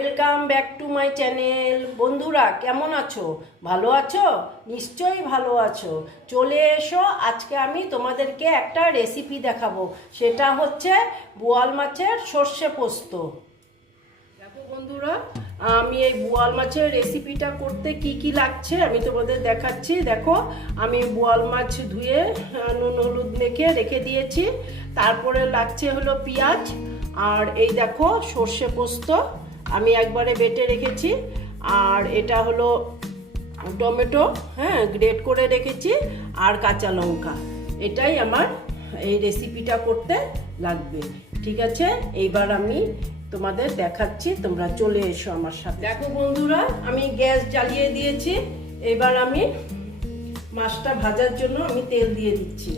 Welcome back to my channel বন্ধুরা, কেমন আছো? ভালো আছো? নিশ্চয়ই ভালো আছো। চলে এসো, আজকে আমি তোমাদেরকে একটা রেসিপি দেখাবো। সেটা হচ্ছে বোয়াল মাছের সর্ষে পোস্ত। দেখো বন্ধুরা, আমি এই বোয়াল মাছের রেসিপিটা করতে কি কি লাগছে আমি তোমাদের দেখাচ্ছি। দেখো, আমি বোয়াল মাছ ধুয়ে নুন, হলুদ মেখে রেখে দিয়েছি। তারপরে লাগছে হলো পেঁয়াজ। আর এই দেখো, সর্ষে পোস্ত। আমি একবারে বেটে রেখেছি, আর এটা হলো টমেটো হ্যাঁ গ্রেট করে রেখেছি, আর কাঁচা লঙ্কা। এটাই আমার এই রেসিপিটা করতে লাগবে। ঠিক আছে? এইবার আমি তোমাদের দেখাচ্ছি, তোমরা চলে এসো আমার সাথে। দেখো বন্ধুরা, আমি গ্যাস জ্বালিয়ে দিয়েছি। এবার আমি মাছটা ভাজার জন্য আমি তেল দিয়ে দিচ্ছি।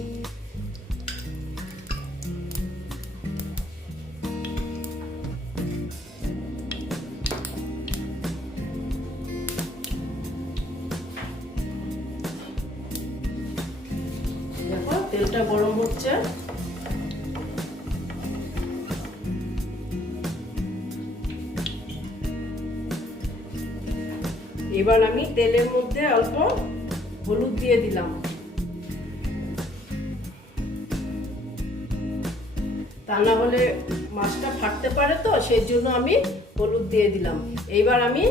তেলটা গরম হচ্ছে। এবার আমি তেলের মধ্যে অল্প হলুদ দিয়ে দিলাম। তা না হলে মাছটা ফাটতে পারে তো, সেই জন্য আমি হলুদ দিয়ে দিলাম। এইবার আমি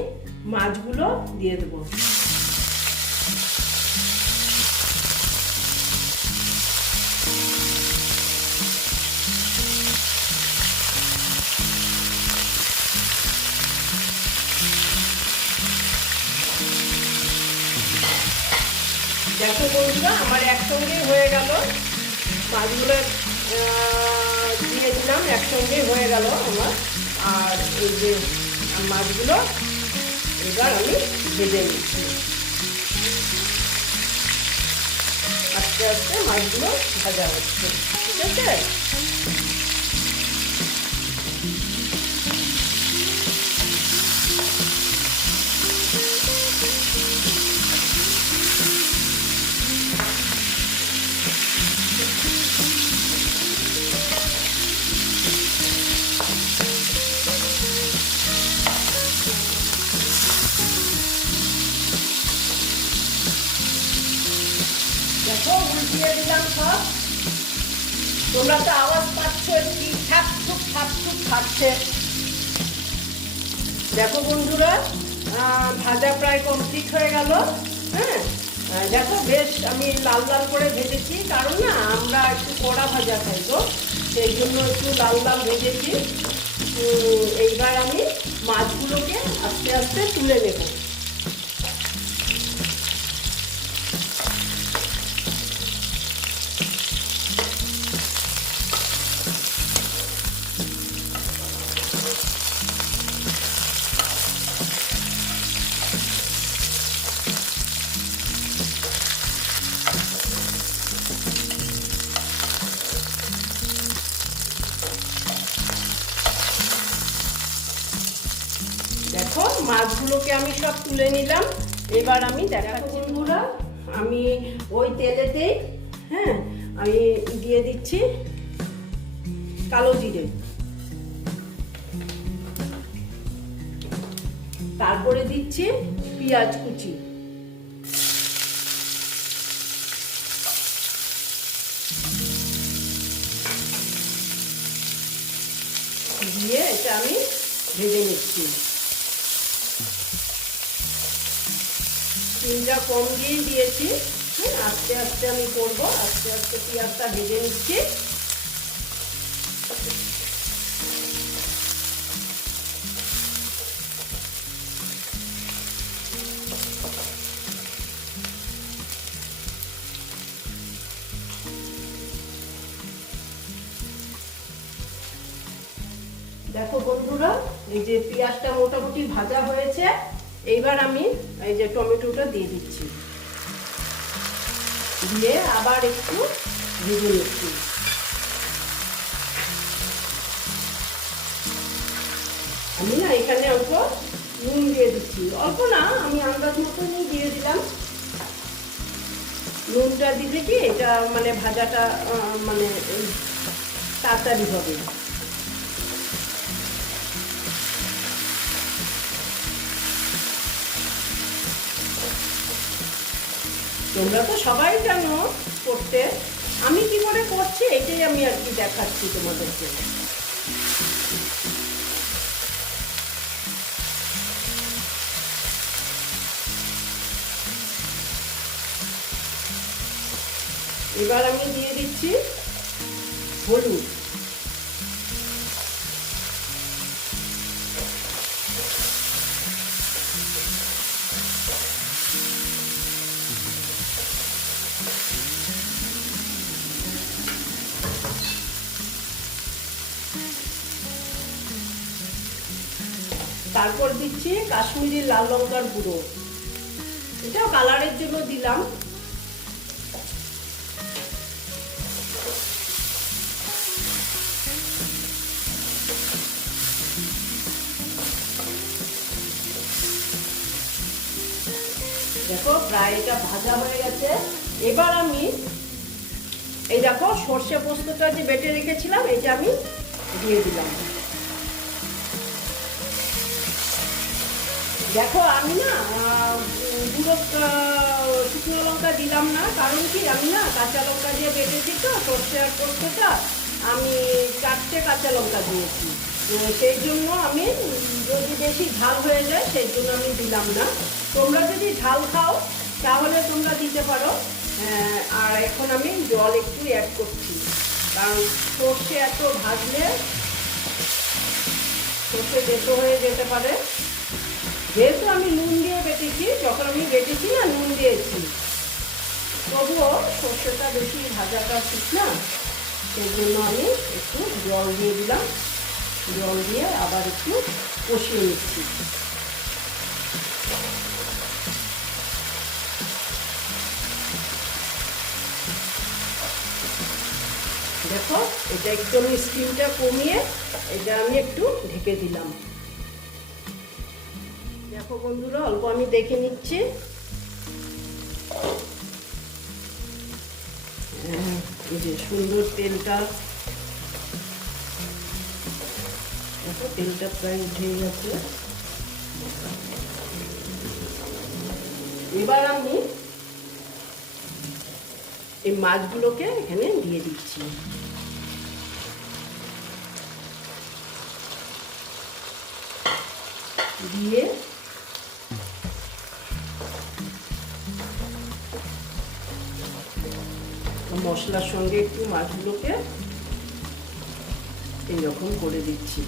মাছগুলো দিয়ে দেবো। দেখো বন্ধুরা, আমার একসঙ্গে হয়ে গেল। মাছগুলো দিয়ে দিলাম, একসঙ্গে হয়ে গেল আমার। আর এই যে মাছগুলো, এবার আমি ভেজে নিচ্ছি। আস্তে আস্তে মাছগুলো ভাজা হচ্ছে। ঠিক আছে? তোমরা তো আওয়াজ পাচ্ছ, কি ঠাপটুক ঠাপটুক খাচ্ছে। দেখো বন্ধুরা ভাজা প্রায় কমপ্লিট হয়ে গেল হ্যাঁ? দেখো, বেশ আমি লাল লাল করে ভেজেছি, কারণ না, আমরা একটু কড়া ভাজা খাই তো, সেই জন্য একটু লাল লাল ভেজেছি। এইবার আমি মাছগুলোকে আস্তে আস্তে তুলে নেব। মাছগুলোকে আমি সব তুলে নিলাম। এবার আমি দেখো বন্ধুরা, আমি ওই তেলেতেই হ্যাঁ আমি দিয়ে দিচ্ছি কালো জিরে। তারপরে দিচ্ছি পেঁয়াজ কুচি। দিয়ে এটা আমি ভেজে নিচ্ছি। চিনটা কম দিয়েই দিয়েছি। হ্যাঁ আস্তে আস্তে আমি করব। আস্তে আস্তে পেঁয়াজটা ভেজে নিচ্ছি। দেখো বন্ধুরা, এই যে পেঁয়াজটা মোটামুটি ভাজা হয়েছে। এইবার আমি এই যে টমেটোটা দিয়ে দিচ্ছি। দিয়ে আবার একটু ভেজে নিচ্ছি। আমি না এখানে অল্প নুন দিয়ে দিচ্ছি। অল্প না, আমি আন্দাজ মতনই দিয়ে দিলাম। নুনটা দিলে কি এটা মানে ভাজাটা মানে তাড়াতাড়ি হবে। তোমরা তো সবাই জানো করতে। আমি কি করে করছি, এটাই আমি আর কি দেখাচ্ছি তোমাদেরকে এবার আমি দিয়ে দিচ্ছি হলুদ। তারপর দিচ্ছি কাশ্মীরি লাল লঙ্কার গুঁড়ো। এটাও কালারের জন্য দিলাম। দেখো প্রায় এটা ভাজা হয়ে গেছে। এবার আমি এই দেখো, সর্ষে পোস্তটা যে বেটে রেখেছিলাম, এটা আমি দিয়ে দিলাম। দেখো, আমি না গুঁড়ো শুকনো লঙ্কা দিলাম না, কারণ কি আমি না, কাঁচা লঙ্কা দিয়ে বেটেছি তো, সর্ষে আর পোস্তটা আমি চারটে কাঁচা লঙ্কা দিয়েছি। সেই জন্য আমি, যদি বেশি ঝাল হয়ে যায়, সেই জন্য আমি দিলাম না। তোমরা যদি ঝাল খাও, তাহলে তোমরা দিতে পারো। আর এখন আমি জল একটু অ্যাড করছি। কারণ সর্ষে এত ভাজলে, সর্ষে বেটো হয়ে যেতে পারে। যেহেতু আমি নুন দিয়ে বেটেছি, যখন আমি বেটেছি না, নুন দিয়েছি। তবুও সর্ষেটা বেশি ভাজাটা ঠিক না সেই জন্য আমি একটু জল দিয়ে দিলাম। জল দিয়ে আবার একটু কষিয়ে নিচ্ছি। দেখো, এটা একটু আমি স্টিমটা কমিয়ে এটা আমি একটু ঢেকে দিলাম। দেখো বন্ধুরা, অল্প আমি দেখে নিচ্ছি। যে সুন্দর তেলটা। দেখো, তেলটা প্রায় উঠে গেছে। এবার আমি এই মাছগুলোকে এখানে দিয়ে দিচ্ছি। দিয়ে মশলার সঙ্গে একটু মাছগুলোকে এইরকম করে দিচ্ছি।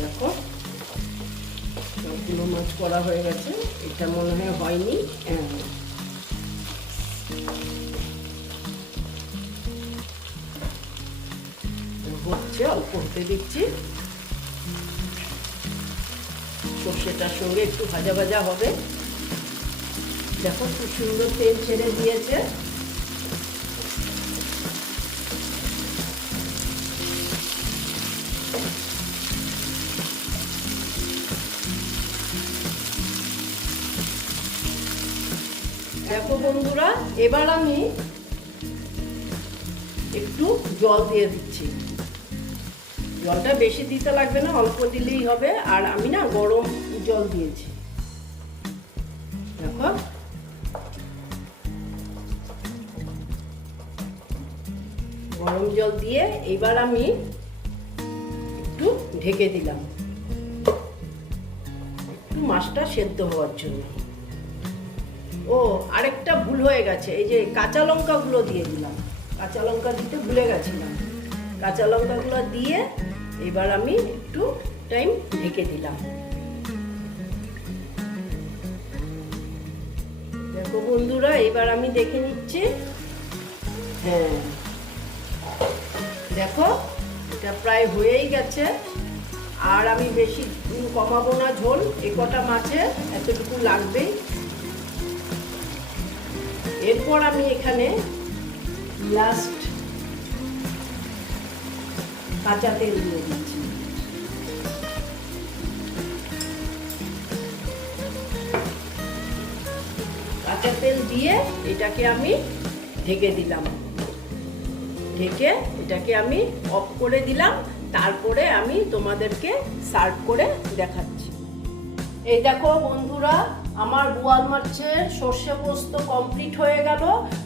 দেখো, সবগুলো মাছ করা হয়ে গেছে। এটা মনে হয় হয়নি। হ্যাঁ। হচ্ছে অল্প হতে দিচ্ছি সর্ষেটার সঙ্গে একটু ভাজা ভাজা হবে। দেখো খুব সুন্দর তেল ছেড়ে দিয়েছে। দেখো বন্ধুরা, এবার আমি একটু জল দিয়ে দিচ্ছি। জলটা বেশি দিতে লাগবে না, অল্প দিলেই হবে। আর আমি না গরম জল দিয়েছি। দেখো। গরম জল দিয়ে এবার আমি একটু ঢেকে দিলাম। একটু মাছটা সেদ্ধ হওয়ার জন্য। ও, আরেকটা ভুল হয়ে গেছে। এই যে কাঁচা লঙ্কাগুলো দিয়ে দিলাম। কাঁচা লঙ্কা দিতে ভুলে গেছিলাম। কাঁচা লঙ্কাগুলো দিয়ে এবার আমি একটু টাইম ঢেকে দিলাম। দেখো বন্ধুরা, এবার আমি দেখে নিচ্ছি। হ্যাঁ। দেখো, এটা প্রায় হয়েই গেছে। আর আমি বেশি কমাবো না ঝোল, এ কটা মাছে এতটুকু লাগবেই এরপর আমি এখানে লাস্ট কাঁচা তেল দিয়ে দিচ্ছি। কাঁচা তেল দিয়ে এটাকে আমি ঢেকে দিলাম। ঢেকে এটাকে আমি অফ করে দিলাম, তারপরে আমি তোমাদেরকে সার্ভ করে দেখাচ্ছি। এই দেখো বন্ধুরা আমার গোয়াল মাছের সর্ষে পোস্ত কমপ্লিট হয়ে গেল।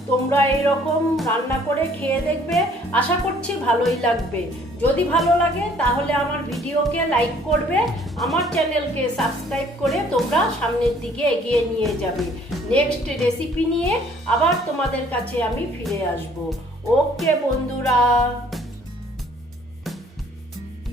তোমরা এইরকম রান্না করে খেয়ে দেখবে। আশা করছি ভালোই লাগবে। যদি ভালো লাগে, তাহলে আমার ভিডিওকে লাইক করবে। আমার চ্যানেলকে সাবস্ক্রাইব করে তোমরা সামনের দিকে এগিয়ে নিয়ে যাবে। নেক্সট রেসিপি নিয়ে আবার তোমাদের কাছে আমি ফিরে আসব। ওকে বন্ধুরা।